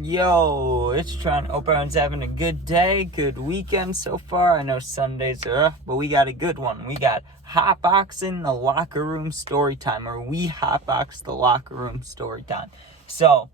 Yo, it's Tron. Hope everyone's having a good day, good weekend so far. I know Sundays are rough, but we got a good one. We got Hotboxing the Locker Room Storytime, or we Hotbox the Locker Room Storytime. So,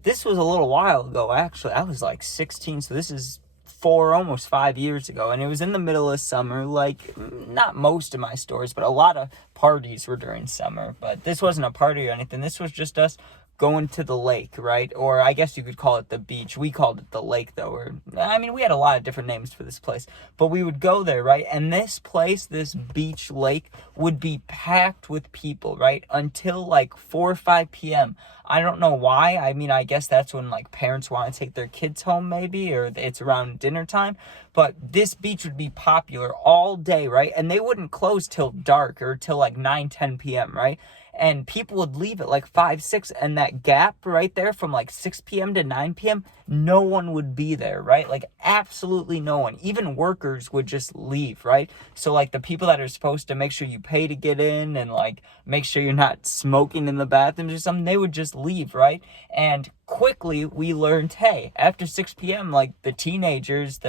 this was a little while ago, actually. I was like 16, so this is almost 5 years ago, and it was in the middle of summer. Like, not most of my stories, but a lot of parties were during summer. But this wasn't a party or anything. This was just us going to the lake, right? Or I guess you could call it the beach. We called it the lake, though. We had a lot of different names for this place, but we would go there, right? And this place, this beach lake, would be packed with people, right? Until like 4 or 5 p.m. I don't know why. I guess that's when like parents want to take their kids home, maybe, or it's around dinner time. But this beach would be popular all day, right? And they wouldn't close till dark or till like 9, 10 p.m., right? And people would leave at like 5, 6, and that gap right there from like 6 p.m. to 9 p.m., no one would be there, right? Like, absolutely no one. Even workers would just leave, right? So, like, the people that are supposed to make sure you pay to get in and, like, make sure you're not smoking in the bathrooms or something, they would just leave, right? And quickly we learned, hey, after 6 p.m., like, the teenagers,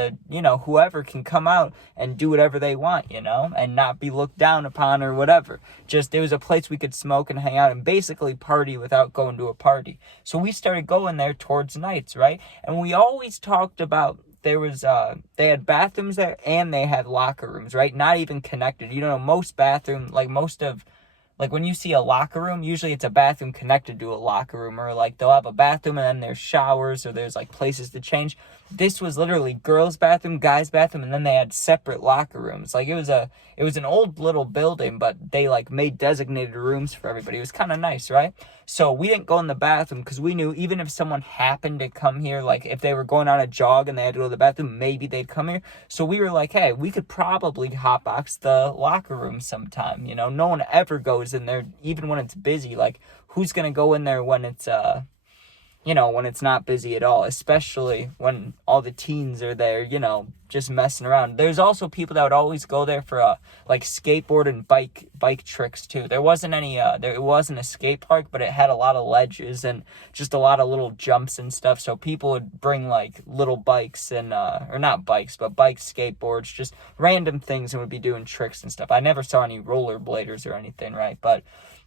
whoever can come out and do whatever they want, and not be looked down upon or whatever. Just, it was a place we could smoke and hang out and basically party without going to a party. So we started going there towards nights, right? And we always talked about they had bathrooms there and they had locker rooms, right? Not even connected. Like, when you see a locker room, usually it's a bathroom connected to a locker room, or, like, they'll have a bathroom and then there's showers, or there's, like, places to change. This was literally girls' bathroom, guys' bathroom, and then they had separate locker rooms. Like, it was an old little building, but they, like, made designated rooms for everybody. It was kind of nice, right? So we didn't go in the bathroom because we knew even if someone happened to come here, like, if they were going on a jog and they had to go to the bathroom, maybe they'd come here. So we were like, hey, we could probably hotbox the locker room sometime. No one ever goes in there, even when it's busy. Like, who's gonna go in there when it's when it's not busy at all, especially when all the teens are there, just messing around. There's also people that would always go there for like skateboard and bike tricks too. There wasn't it wasn't a skate park, but it had a lot of ledges and just a lot of little jumps and stuff. So people would bring like little bikes and or not bikes, but bikes, skateboards, just random things, and would be doing tricks and stuff. I never saw any rollerbladers or anything, right? But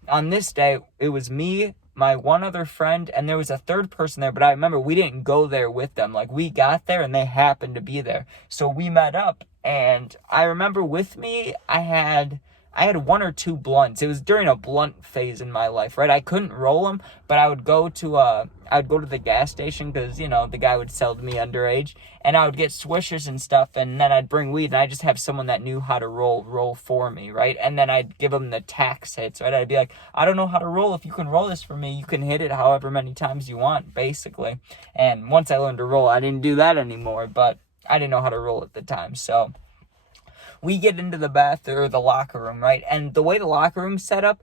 on this day, it was me, my one other friend, and there was a third person there, but I remember we didn't go there with them. Like, we got there and they happened to be there. So we met up, and I remember with me, I had 1 or 2 blunts. It was during a blunt phase in my life, right? I couldn't roll them, but I would go to the gas station because, the guy would sell to me underage, and I would get swishers and stuff, and then I'd bring weed, and I'd just have someone that knew how to roll for me, right? And then I'd give them the tax hits, right? I'd be like, I don't know how to roll. If you can roll this for me, you can hit it however many times you want, basically. And once I learned to roll, I didn't do that anymore, but I didn't know how to roll at the time, so we get into the bathroom or the locker room, right? And the way the locker room's set up,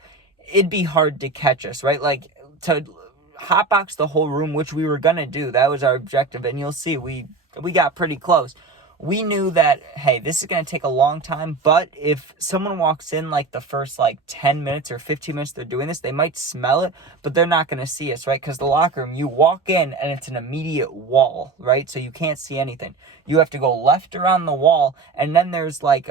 it'd be hard to catch us, right? Like, to hotbox the whole room, which we were gonna do. That was our objective, and you'll see we got pretty close. We knew that, hey, this is going to take a long time, but if someone walks in like the first like 10 minutes or 15 minutes they're doing this, they might smell it, but they're not going to see us, right? Because the locker room, you walk in and it's an immediate wall, right? So you can't see anything. You have to go left around the wall, and then there's like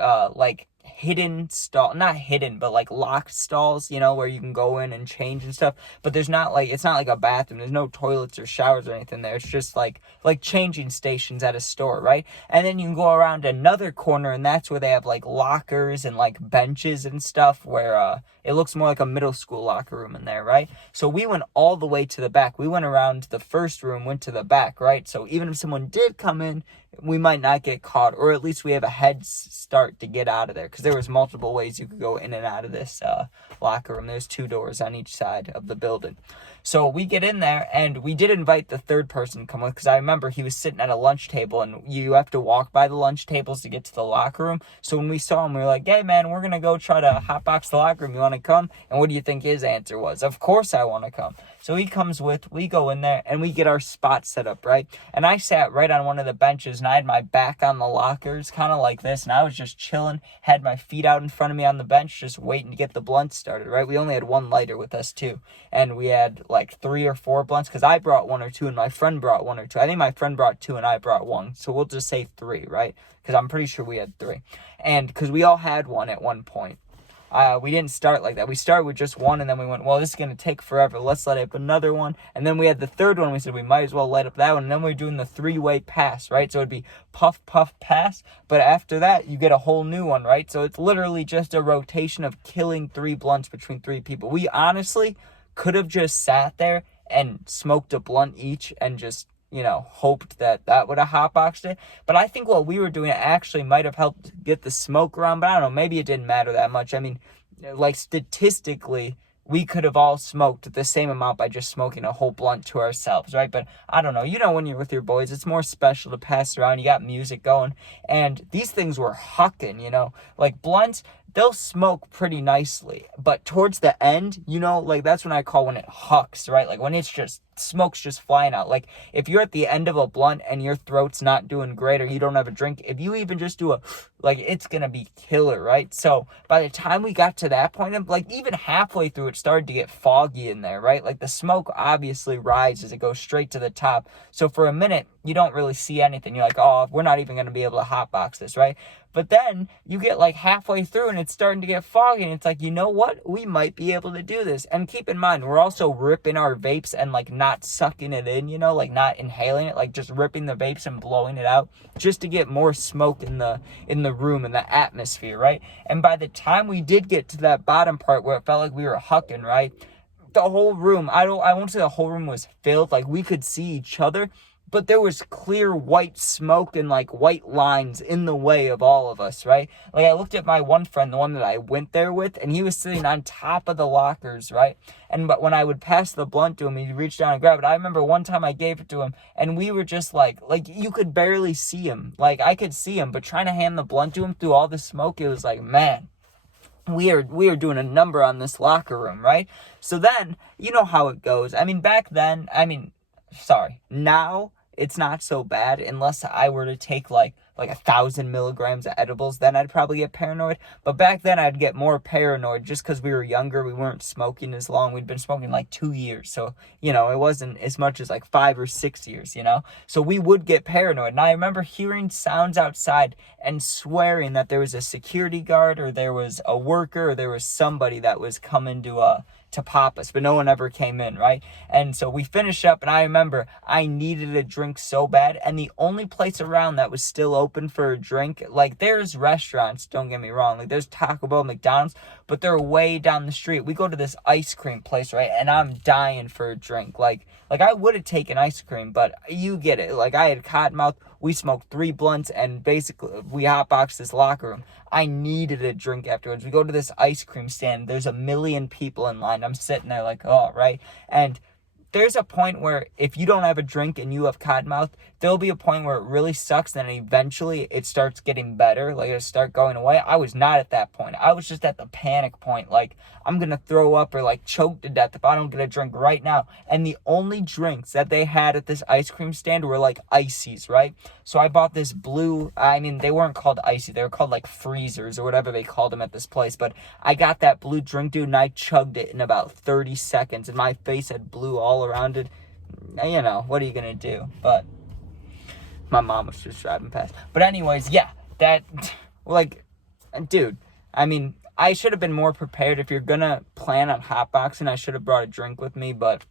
hidden stall, not hidden, but like locked stalls, where you can go in and change and stuff, but it's not like a bathroom. There's no toilets or showers or anything there. It's just like changing stations at a store, right? And then you can go around another corner, and that's where they have like lockers and like benches and stuff, where it looks more like a middle school locker room in there, right? So we went all the way to the back. We went around the first room, went to the back, right? So even if someone did come in, we might not get caught, or at least we have a head start to get out of there, because there was multiple ways you could go in and out of this locker room. There's 2 doors on each side of the building. So we get in there, and we did invite the third person to come with, because I remember he was sitting at a lunch table, and you have to walk by the lunch tables to get to the locker room. So when we saw him, we were like, hey man, we're gonna go try to hotbox the locker room. You want to come? And what do you think his answer was? Of course I want to come. So he comes with, we go in there, and we get our spot set up, right? And I sat right on one of the benches, and I had my back on the lockers, kind of like this, and I was just chilling, had my feet out in front of me on the bench, just waiting to get the blunts started, right? We only had one lighter with us too. And we had like 3 or 4 blunts because I brought 1 or 2 and my friend brought 1 or 2. I think my friend brought 2 and I brought 1. So we'll just say 3, right? Because I'm pretty sure we had 3. And because we all had one at one point. We didn't start like that. We started with just 1, and then we went, well, this is going to take forever. Let's light up another one. And then we had the third one. We said we might as well light up that one. And then we were doing the 3-way pass, right? So it'd be puff, puff, pass. But after that, you get a whole new one, right? So it's literally just a rotation of killing 3 blunts between 3 people. We honestly could have just sat there and smoked a blunt each and just, hoped that would have hotboxed it. But I think what we were doing actually might have helped get the smoke around. But I don't know, maybe it didn't matter that much. I mean, like statistically, we could have all smoked the same amount by just smoking a whole blunt to ourselves, right? But I don't know. When you're with your boys, it's more special to pass around. You got music going. And these things were hucking, like blunts. They'll smoke pretty nicely, but towards the end, like that's when I call when it hucks, right? Like when it's just smoke's just flying out. Like if you're at the end of a blunt and your throat's not doing great or you don't have a drink, if you even just do it's gonna be killer, right? So by the time we got to that point, like even halfway through, it started to get foggy in there, right? Like the smoke obviously rises, it goes straight to the top. So for a minute, you don't really see anything. You're like, oh, we're not even gonna be able to hotbox this, right? But then you get like halfway through and it's starting to get foggy and it's like, you know what? We might be able to do this. And keep in mind, we're also ripping our vapes and like not sucking it in, like not inhaling it, like just ripping the vapes and blowing it out just to get more smoke in the room, in the atmosphere, right? And by the time we did get to that bottom part where it felt like we were hucking, right? The whole room, I won't say the whole room was filled, like we could see each other, but there was clear white smoke and like white lines in the way of all of us, right? Like I looked at my one friend, the one that I went there with, and he was sitting on top of the lockers, right? But when I would pass the blunt to him, he'd reach down and grab it. I remember one time I gave it to him and we were just like you could barely see him. Like I could see him, but trying to hand the blunt to him through all the smoke, it was like, man, we are doing a number on this locker room, right? So then, you know how it goes. I mean, back then, now it's not so bad unless I were to take like 1,000 milligrams of edibles, then I'd probably get paranoid. But back then I'd get more paranoid just because we were younger. We weren't smoking as long. We'd been smoking like 2 years. So, it wasn't as much as like 5 or 6 years, So we would get paranoid. And I remember hearing sounds outside and swearing that there was a security guard or there was a worker or there was somebody that was coming to pop us, but no one ever came in, right? And so we finished up, and I remember I needed a drink so bad, and the only place around that was still open for a drink, like there's restaurants, don't get me wrong, like there's Taco Bell, McDonald's, but they're way down the street. We go to this ice cream place, right? And I'm dying for a drink. Like I would have taken ice cream, but you get it. Like I had cottonmouth. We smoked 3 blunts and basically we hotboxed this locker room. I needed a drink afterwards. We go to this ice cream stand. There's 1 million people in line. I'm sitting there like, oh, right? And there's a point where if you don't have a drink and you have cottonmouth, there'll be a point where it really sucks, and then eventually it starts getting better, like it'll start going away. I was not at that point. I was just at the panic point, like I'm gonna throw up or like choke to death if I don't get a drink right now. And the only drinks that they had at this ice cream stand were like ices, right? So I bought this blue, they weren't called icy, they were called like freezers or whatever they called them at this place, but I got that blue drink, dude, and I chugged it in about 30 seconds, and my face had blue all around it. What are you gonna do? But my mom was just driving past. But anyways, yeah, dude, I should have been more prepared. If you're gonna plan on hotboxing, I should have brought a drink with me, but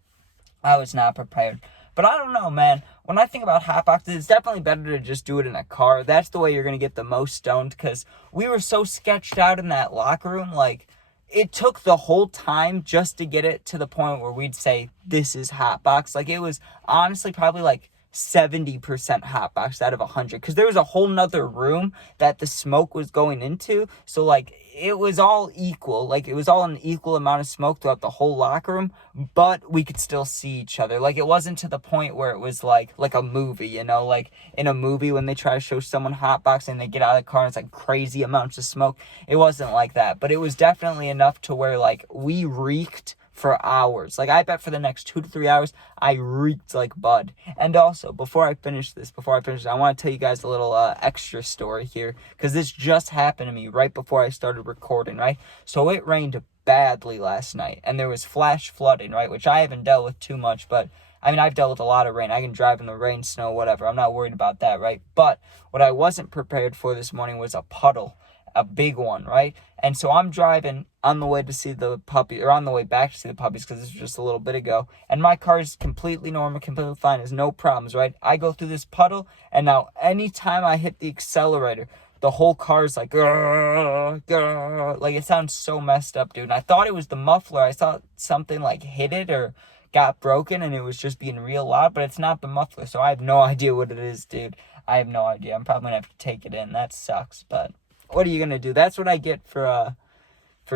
I was not prepared. But I don't know, man. When I think about hotboxing, it's definitely better to just do it in a car. That's the way you're gonna get the most stoned, because we were so sketched out in that locker room, like it took the whole time just to get it to the point where we'd say, this is hotbox. Like it was honestly probably like 70% hotbox out of 100, because there was a whole nother room that the smoke was going into, so like it was all equal, like it was all an equal amount of smoke throughout the whole locker room, but we could still see each other. Like it wasn't to the point where it was like a movie, like in a movie when they try to show someone hotboxing and they get out of the car and it's like crazy amounts of smoke. It wasn't like that, but it was definitely enough to where like we reeked for hours. Like I bet for the next 2 to 3 hours I reeked like bud. And also, before I finish this, I want to tell you guys a little extra story here, because this just happened to me right before I started recording, right? So it rained badly last night, and there was flash flooding, right, which I haven't dealt with too much, but I mean, I've dealt with a lot of rain. I can drive in the rain, snow, whatever. I'm not worried about that, right? But what I wasn't prepared for this morning was a puddle, a big one, right? And so I'm driving on the way to see the puppy, or on the way back to see the puppies, because this was just a little bit ago, and my car is completely normal, completely fine. There's no problems, right? I go through this puddle, and now anytime I hit the accelerator, the whole car is like, grrr, grrr. Like, it sounds so messed up, dude. And I thought it was the muffler. I thought something like hit it or got broken, and it was just being real loud, but it's not the muffler, so I have no idea what it is, dude. I have no idea. I'm probably gonna have to take it in. That sucks, but what are you gonna do? That's what I get for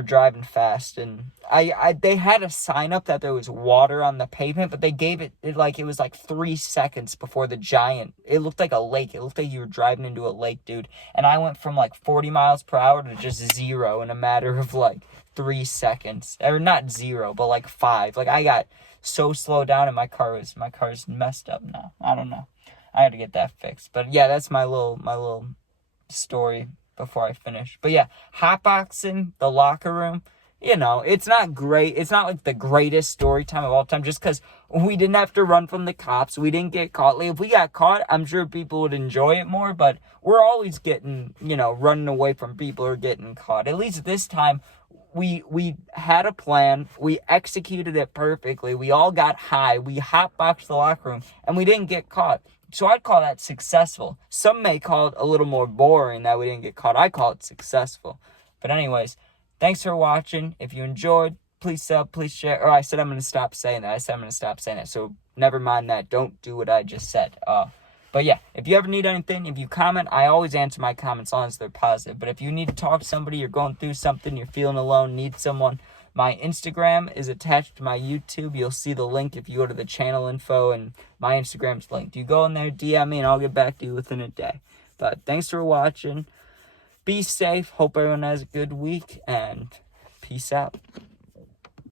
driving fast. And they had a sign up that there was water on the pavement, but they gave it like, it was like 3 seconds before the giant, it looked like a lake. It looked like you were driving into a lake, dude. And I went from like 40 miles per hour to just 0 in a matter of like 3 seconds. Or not 0, but like 5. Like, I got so slowed down, and my car's messed up now. I don't know. I had to get that fixed. But yeah, that's my little story before I finish. But yeah, hotboxing the locker room, you know, it's not great. It's not like the greatest story time of all time, just because we didn't have to run from the cops. We didn't get caught. Like, if we got caught, I'm sure people would enjoy it more, but we're always getting, you know, running away from people or getting caught. At least this time, we had a plan. We executed it perfectly. We all got high. We hotboxed the locker room, and we didn't get caught. So I'd call that successful. Some may call it a little more boring that we didn't get caught. I call it successful. But anyways, thanks for watching. If you enjoyed, please sub, please share. Or I said I'm going to stop saying that. So never mind that. Don't do what I just said. But yeah, if you ever need anything, if you comment, I always answer my comments as long as they're positive. But if you need to talk to somebody, you're going through something, you're feeling alone, need someone, my Instagram is attached to my YouTube. You'll see the link if you go to the channel info, and my Instagram's linked. You go in there, DM me, and I'll get back to you within a day. But thanks for watching. Be safe. Hope everyone has a good week, and peace out.